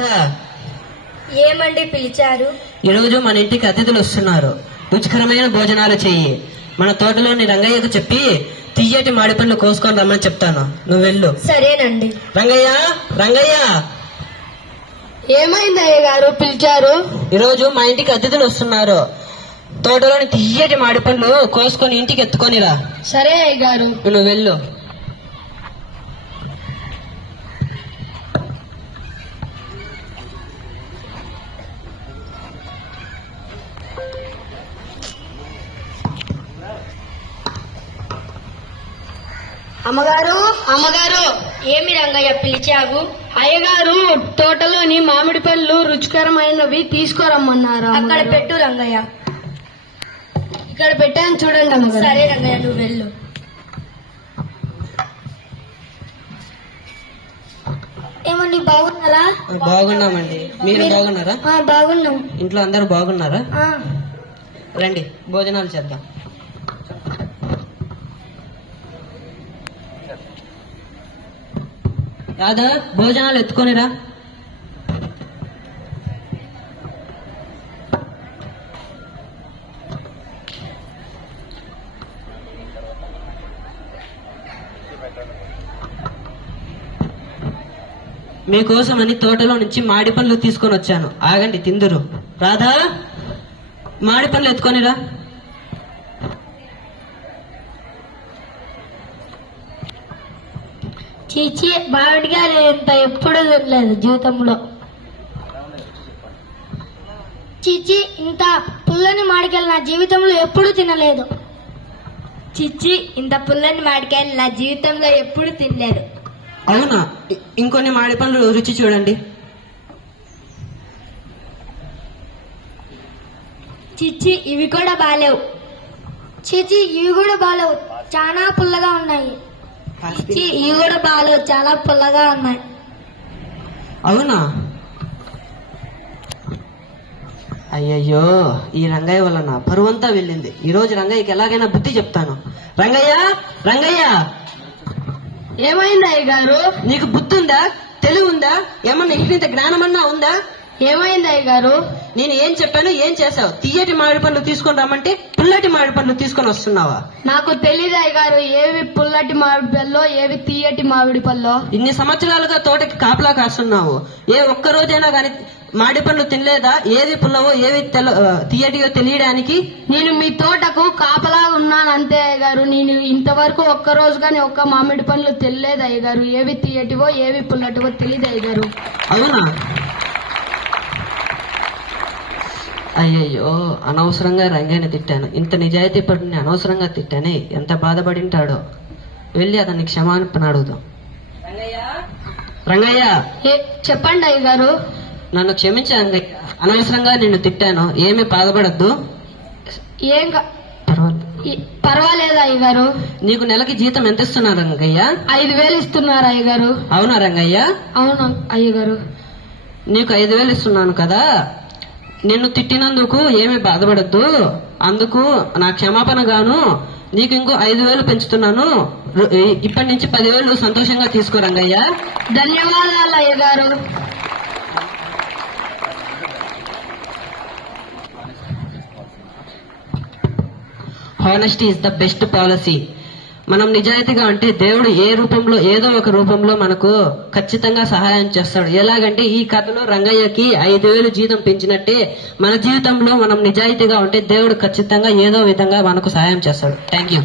రాధా, ఏమండి పిలిచారు? ఈరోజు మన ఇంటికి అతిథులు వస్తున్నారు. రుచికరమైన భోజనాలు చెయ్యి. మన తోటలోని రంగయ్యకు చెప్పి తియ్యటి మాడి పళ్ళు కోసుకొని రమ్మని చెప్తాను. నువ్వు వెళ్ళు. సరేనండి. రంగయ్య, రంగయ్య, ఏమైంది అయ్య గారు పిలిచారు? ఈరోజు మా ఇంటికి అతిథులు వస్తున్నారు. తోటలోని తియ్యటి మాడి పళ్ళు కోసుకొని ఇంటికి ఎత్తుకొనిరా. సరే అయ్య గారు. నువ్వు వెళ్ళు. అమ్మగారు, అమ్మగారు, ఏమి రంగయ్య పిలిచావు? అయ్యగారు తోటలోని మామిడి పళ్ళు రుచికరమైనవి తీసుకురమ్మన్నారు. అక్కడ పెట్టు రంగయ్య. ఇక్కడ పెట్టాను చూడండి అమ్మగారు. సరే రంగయ్య, నువ్వు వెళ్ళు. ఏమండి బాగున్నారా? బాగున్నామండి. మీరు బాగున్నారా? బాగున్నాం. ఇంట్లో అందరూ బాగున్నారా? రండి, భోజనాలు చేద్దాం. రాధా, భోజనాలు ఎత్తుకొనిరా. మీకోసమని తోటలో నుంచి మాడి పళ్ళు తీసుకొని వచ్చాను. ఆగండి, తిందురు. రాధా, మాడి పళ్ళు ఎత్తుకొనిరా. చీచి, మామిడిగా ఇంత ఎప్పుడు తినలేదు జీవితంలో. చీచి, ఇంత పుల్లని మామిడికాయలు నా జీవితంలో ఎప్పుడు తినలేదు. చిచ్చి, ఇంత పుల్లని మామిడికాయలు నా జీవితంలో ఎప్పుడు తినలేదు. అవునా? ఇంకొన్ని మాడి పళ్ళు రుచి చూడండి. చిచ్చి, ఇవి కూడా బాలేవు. చిచి, ఇవి కూడా బాలేవు, చాలా పుల్లగా ఉన్నాయి. చిచ్చి, ఇవి కూడా బాలేవు, చాలా పుల్లగా ఉన్నాయి. అవునా? అయ్యయ్యో, ఈ రంగయ్య వల్ల నా పరువంతా వెళ్ళింది. ఈ రోజు రంగయ్యకి ఎలాగైనా బుద్ధి చెప్తాను. రంగయ్య, రంగయ్య, ఏమైంది అయ్య గారు? నీకు బుద్ధి ఉందా? తెలివి ఉందా? ఏమన్నా ఇంత జ్ఞానమన్నా ఉందా? ఏమైంది అయ్య గారు? నేను ఏం చెప్పాను, ఏం చేశావు? తియ్యటి మామిడి పండ్లు తీసుకొని రమ్మంటే పుల్లటి మామిడి పండ్లు తీసుకొని వస్తున్నావా? నాకు తెలియదు అయ్య గారు, ఏవి పుల్లటి మామిడి పళ్ళో ఏవి తీయటి మామిడి పళ్ళో. ఇన్ని సంవత్సరాలుగా తోటకి కాపలా కాస్తున్నావు. ఏ ఒక్క రోజైనా గాని మామిడి పండ్లు తినలేదా? ఏవి పుల్లవో ఏవి తీయటివో తెలియడానికి. నేను మీ తోటకు కాపలా ఉన్నాను అంతే అయ్య గారు. నేను ఇంతవరకు ఒక్క రోజు కానీ ఒక్క మామిడి పండ్లు తెలియలేదు అయ్య గారు. ఏవి తీయటివో ఏవి పుల్లటివో తెలియదు అయ్య గారు. అవునా? అయ్యయ్యో, అనవసరంగా రంగయ్యని తిట్టాను. ఇంత నిజాయితీ పడిని అనవసరంగా తిట్టానే. ఎంత బాధపడింటాడో. వెళ్ళి అతన్ని క్షమాపణ అడుగుదాం. రంగయ్య, చెప్పండి అయ్య గారు. నన్ను క్షమించండి, అనవసరంగా నిన్ను తిట్టాను. ఏమీ బాధపడద్దు. ఏం పర్వాలేదు అయ్య గారు. నీకు నెలకి జీతం ఎంత ఇస్తున్నారు రంగయ్య? 5,000 ఇస్తున్నారు అయ్య గారు. అవునా రంగయ్య? అవును అయ్య గారు. నీకు 5,000 ఇస్తున్నాను కదా, నిన్ను తిట్టినందుకు ఏమీ బాధపడద్దు. అందుకు నా క్షమాపణ గాను నీకు ఇంకో 5,000 పెంచుతున్నాను. ఇప్పటి నుంచి 10,000 సంతోషంగా తీసుకో రంగయ్య. ధన్యవాదాలు అయ్య గారు. Honesty is the best policy. మనం నిజాయితీగా అంటే దేవుడు ఏ రూపంలో ఏదో ఒక రూపంలో మనకు ఖచ్చితంగా సహాయం చేస్తాడు. ఎలాగంటే ఈ కథలో రంగయ్యకి 5,000 జీతం పెంచినట్టే మన జీవితంలో మనం నిజాయితీగా ఉంటే దేవుడు ఖచ్చితంగా ఏదో విధంగా మనకు సహాయం చేస్తాడు. Thank you.